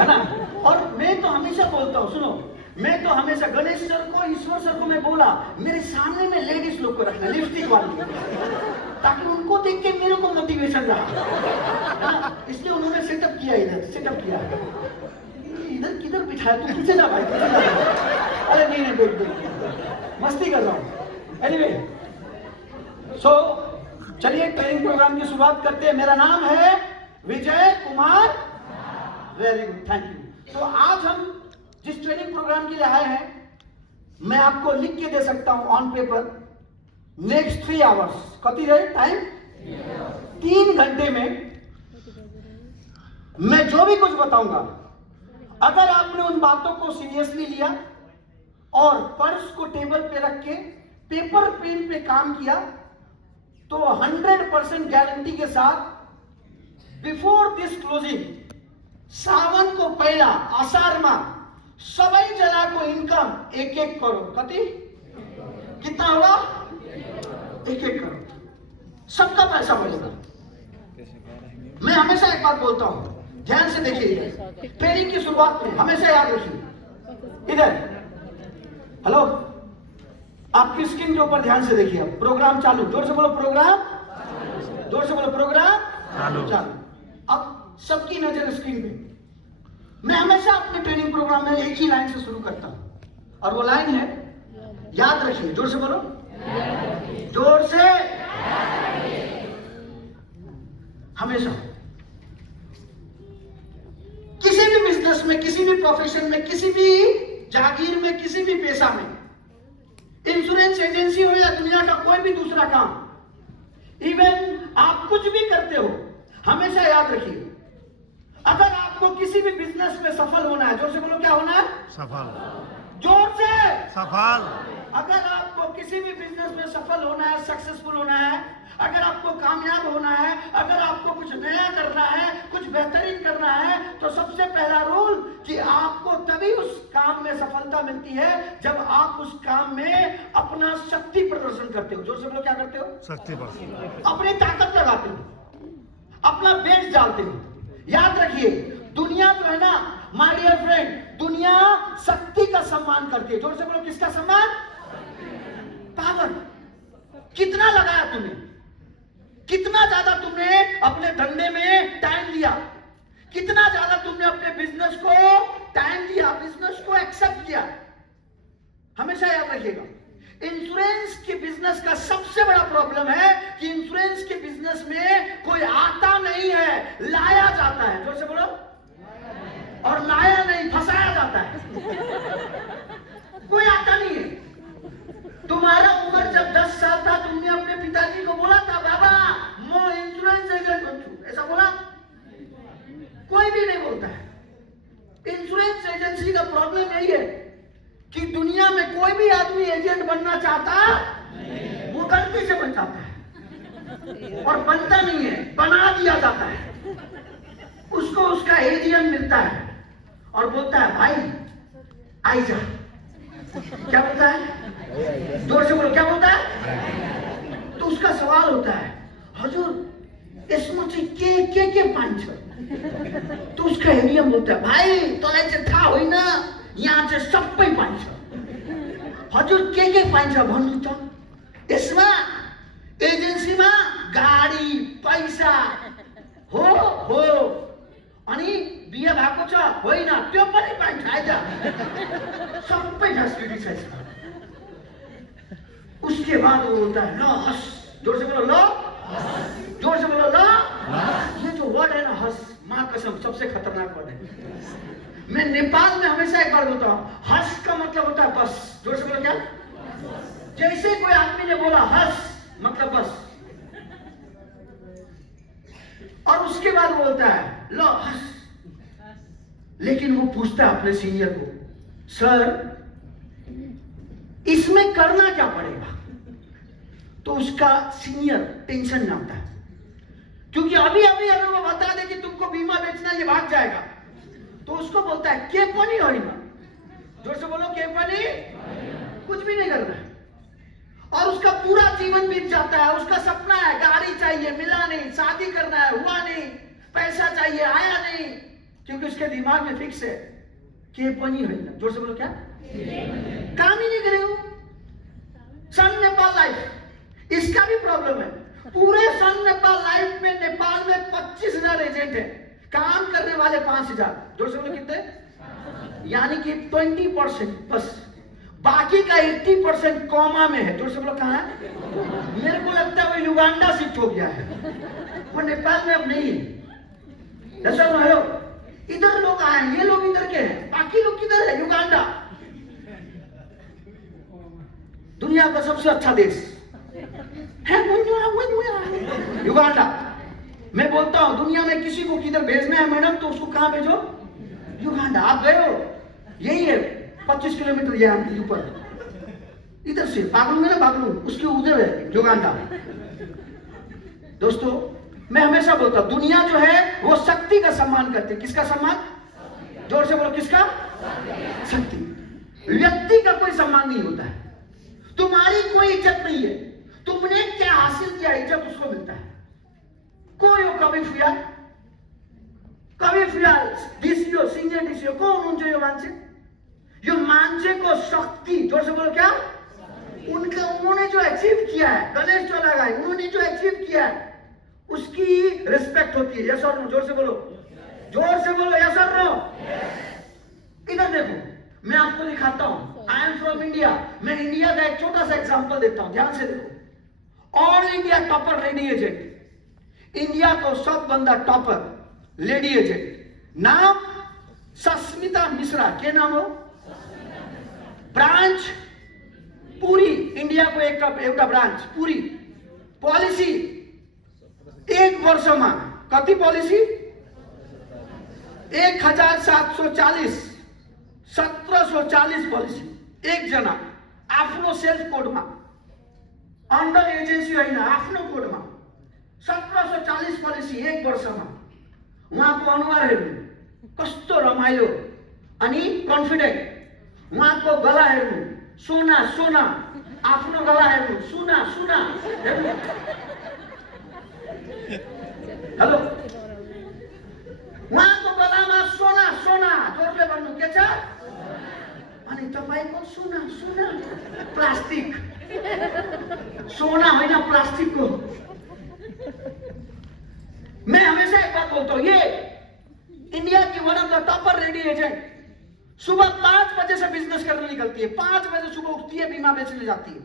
है ना। और मैं तो हमेशा बोलता हूँ, सुनो, मैं तो हमेशा गणेश सर को, ईश्वर सर को मैं बोला मेरे सामने में लेडीज लोग को रखना, लिपस्टिक वाली, ताकि उनको देख के मेरे को मोटिवेशन रहा। इसलिए उन्होंने सेटअप किया, इधर सेटअप किया। इधर किधर बिठाया तू, पीछे जा भाई, पीछे जा। अरे नहीं नहीं, बैठ, मस्ती कर रहा हूँ। एनीवे, सो चलिए ट्रेनिंग प्रोग्राम की शुरुआत करते हैं। मेरा नाम है Vijay Kumar. Very good, thank you. तो आज हम जिस ट्रेनिंग प्रोग्राम के लिए आए हैं, मैं आपको लिख के दे सकता हूं ऑन पेपर, नेक्स्ट 3 आवर्स, कति रहे टाइम, 3 घंटे में मैं जो भी कुछ बताऊंगा, अगर आपने उन बातों को सीरियसली लिया और पर्स को टेबल पे रख के पेपर पेन पे काम किया, तो 100% गारंटी के साथ बिफोर दिस क्लोजिंग, सावन को पहला आषाढ़ माह सभी जना को इनकम 1-1 करोड़, कति कितना होगा, 1-1 करोड़ सबका पैसा मिलेगा। मैं हमेशा एक बात बोलता हूं, ध्यान से देखिए, ट्रेनिंग की शुरुआत में हमेशा याद रखिए, इधर हेलो, आपकी स्क्रीन के ऊपर ध्यान से देखिए। अब प्रोग्राम चालू, जोर से बोलो प्रोग्राम, जोर से बोलो प्रोग्राम चालू। अब सबकी नजर स्क्रीन पे। मैं हमेशा अपने ट्रेनिंग प्रोग्राम में एक ही लाइन से शुरू करता हूं, और वो लाइन है, याद रखिए, जोर से बोलो, जोर से, हमेशा किसी भी बिजनेस में, किसी भी प्रोफेशन में, किसी भी जागीर में, किसी भी पेशा में, इंश्योरेंस एजेंसी हो या दुनिया का कोई भी दूसरा काम, इवन आप कुछ भी करते हो, हमेशा याद रखिए, अगर आपको किसी भी बिजनेस में सफल होना है, जोर से बोलो, क्या होना है, सफल, जोर से सफल। अगर आपको किसी भी बिजनेस में सफल होना है, सक्सेसफुल होना है, अगर आपको कामयाब होना है, अगर आपको कुछ नया करना है, कुछ बेहतरीन करना है, तो सबसे पहला रूल कि आपको तभी उस काम में सफलता मिलती है जब आप उस काम में अपना शक्ति प्रदर्शन करते हो। जोर से बोलो, क्या करते हो, शक्ति प्रदर्शन, अपनी ताकत लगाते हो, अपना बेस्ट डालते हो। याद रखिए, दुनिया जो है ना, माय डियर फ्रेंड, दुनिया शक्ति का सम्मान करती है। जोर से बोलो, किसका सम्मान, पावर। कितना लगाया तुमने, कितना ज्यादा तुमने अपने धंधे में टाइम दिया, कितना ज्यादा तुमने अपने बिजनेस को टाइम दिया, बिजनेस को एक्सेप्ट किया। हमेशा याद रखिएगा, इंश्योरेंस के बिजनेस का सबसे बड़ा प्रॉब्लम है कि इंश्योरेंस के बिजनेस में कोई आता नहीं है, लाया जाता है। जोर से बोलो, और लाया नहीं, फंसाया जाता है। कोई आता नहीं है। तुम्हारा उम्र जब 10 साल था, तुमने अपने पिताजी को बोला था, बाबा मैं इंश्योरेंस एजेंट हूं, ऐसा बोला? कोई भी नहीं बोलता है। इंश्योरेंस एजेंसी का प्रॉब्लम यही है कि दुनिया में कोई भी आदमी एजेंट बनना चाहता, वो गलती से बन जाता है, और बनता नहीं है, बना दिया जाता है। उसको उसका एजेंट मिलता है और बोलता है, भाई आई जा। क्या बोलता है, जोर से बोलो, क्या बोलता है? तो उसका सवाल होता है, हजूर इसमें के पांच। तो उसका एडियम बोलता है, भाई तो ऐसे था हो ना, यहाँ से सब पे पांच। हजूर के पांच भन्नु त, यसमा एजेन्सीमा गाडी पैसा हो अनि बिहे भएको छ होइन, त्यो पनि पाइन्छ, आइज, सबै फेसिलिटी छ। उसके बाद वो बोलता है, लो हस, जोर से बोलो, लो, जोर से बोलो, लो। ये जो वर्ड है ना, हस, माँ कसम सबसे खतरनाक वर्ड है। मैं नेपाल में हमेशा एक बार बोलता हूँ, हस का मतलब होता है बस। जोर से बोलो, क्या? जैसे कोई आदमी ने बोला हस मतलब बस, और उसके बाद बोलता है, लो हस। लेकिन वो पूछता है अपने सीनियर को, सर इसमें करना क्या पड़ेगा? तो उसका सीनियर टेंशन में आता है, क्योंकि अभी अभी अगर वो बता दे कि तुमको बीमा बेचना, ये भाग जाएगा। तो उसको बोलता है, के पनी हो ना, जोर से बोलो, के पनी, कुछ भी नहीं करना है। और उसका पूरा जीवन बीत जाता है। उसका सपना है, गाड़ी चाहिए, मिला नहीं, शादी करना है, हुआ नहीं, पैसा चाहिए, आया नहीं, क्योंकि उसके दिमाग में फिक्स है कि ये बनी है ना। जोर से बोलो, क्या काम ही नहीं करे। सन नेपाल लाइफ, इसका भी प्रॉब्लम है। पूरे सन नेपाल लाइफ में नेपाल में 25,000 एजेंट है, काम करने वाले 5,000। जोर से बोलो, कितने? यानी कि 20% बस, बाकी का 80% कॉमा में है। जोर से बोलो, कहाँ है? मेरे को लगता है वो युगांडा शिफ्ट हो गया है, वो नेपाल में अब नहीं है। ऐसा ना हो, इधर लोग आए, ये लोग इधर के हैं, बाकी लोग किधर है? युगांडा, दुनिया का सबसे अच्छा देश है युगांडा। मैं बोलता हूं दुनिया में किसी को किधर भेजना है मैडम, तो उसको कहां भेजो? युगांडा। आप गए हो? यही है 25 किलोमीटर यहाँ ऊपर, इधर से बागलू है ना, बागलू उसके उधर है युगांडा। दोस्तों, मैं हमेशा बोलता हूं दुनिया जो है वो शक्ति का सम्मान करती है। किसका सम्मान? जोर से बोलो, किसका? शक्ति। व्यक्ति का कोई सम्मान नहीं होता है। तुम्हारी कोई इज्जत नहीं है, तुमने क्या हासिल किया, इज्जत उसको मिलता है। कोई हो कभी फियाल, कभी फियाल डीसीओ, सिनियर डीसीओ कौन हुनुहुन्छ यो मान्छे? यो मान्छेको शक्ति, जोर से बोलो, क्या? उन्होंने जो अचीव किया है, गणेश चोलागाई, उन्होंने जो अचीव किया है उसकी रिस्पेक्ट होती है। यस और नो? जोर से बोलो, जोर से बोलो, यस और नो? इधर देखो, मैं आपको दिखाता हूं। I am from India. मैं इंडिया का एक छोटा सा एग्जांपल देता हूं, ध्यान से देखो। All India topper lady agent, India को सबभन्दा टॉपर लेडी एजेंट नाम सस्मिता मिश्रा। के नाम हो? ब्रांच पुरी, इंडिया को एउटा ब्रांच पुरी। पॉलिसी 1 वर्षमा कति पॉलिसी? 1740, 1740 पॉलिसी। एक जना आफ्नो सेल्फ कोडमा, अंडर एजेंसी होइन, आफ्नो कोडमा 1740 पॉलिसी 1 वर्षमा। उहाँको अनुहार हेर्नु कस्तो रमाइलो अनि कन्फिडेन्ट। उहाँको गला हेर्नु सोना सोना, आफ्नो गला हेर्नु सुना सुना हेर्नु। हेलो, उहाँको गलामा सोना सोना, जोरले भन्नु, के छ? अनि तपाईको सुना सुना, प्लास्टिक, सोना होइन प्लास्टिक को। मैं हमेशा एक बात बोलता हूं, ये इंडिया की one of the topper lady agent सुबह 5 बजे से बिजनेस करने निकलती है। 5 बजे सुबह उठती है, बीमा बेचने जाती है,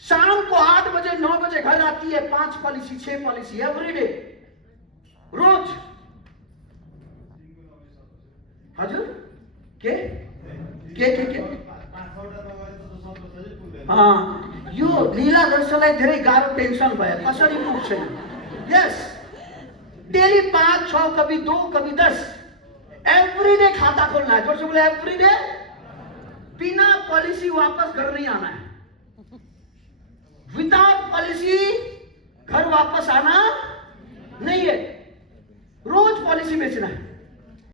शाम को 8 बजे 9 बजे घर आती है। 5 पॉलिसी 6 पॉलिसी एवरीडे, रोज। हजुर के यो लीला दर्शनलाई धेरै गाह्रो टेंशन भयो, कसरी पुग्छ? यस, डेली 5 6 कभी 2 कभी 10 एवरीडे खाता खोलना है। जोर से बोले, एवरीडे। बिना पॉलिसी वापस घर नहीं आना है, विदाउट पॉलिसी घर वापस आना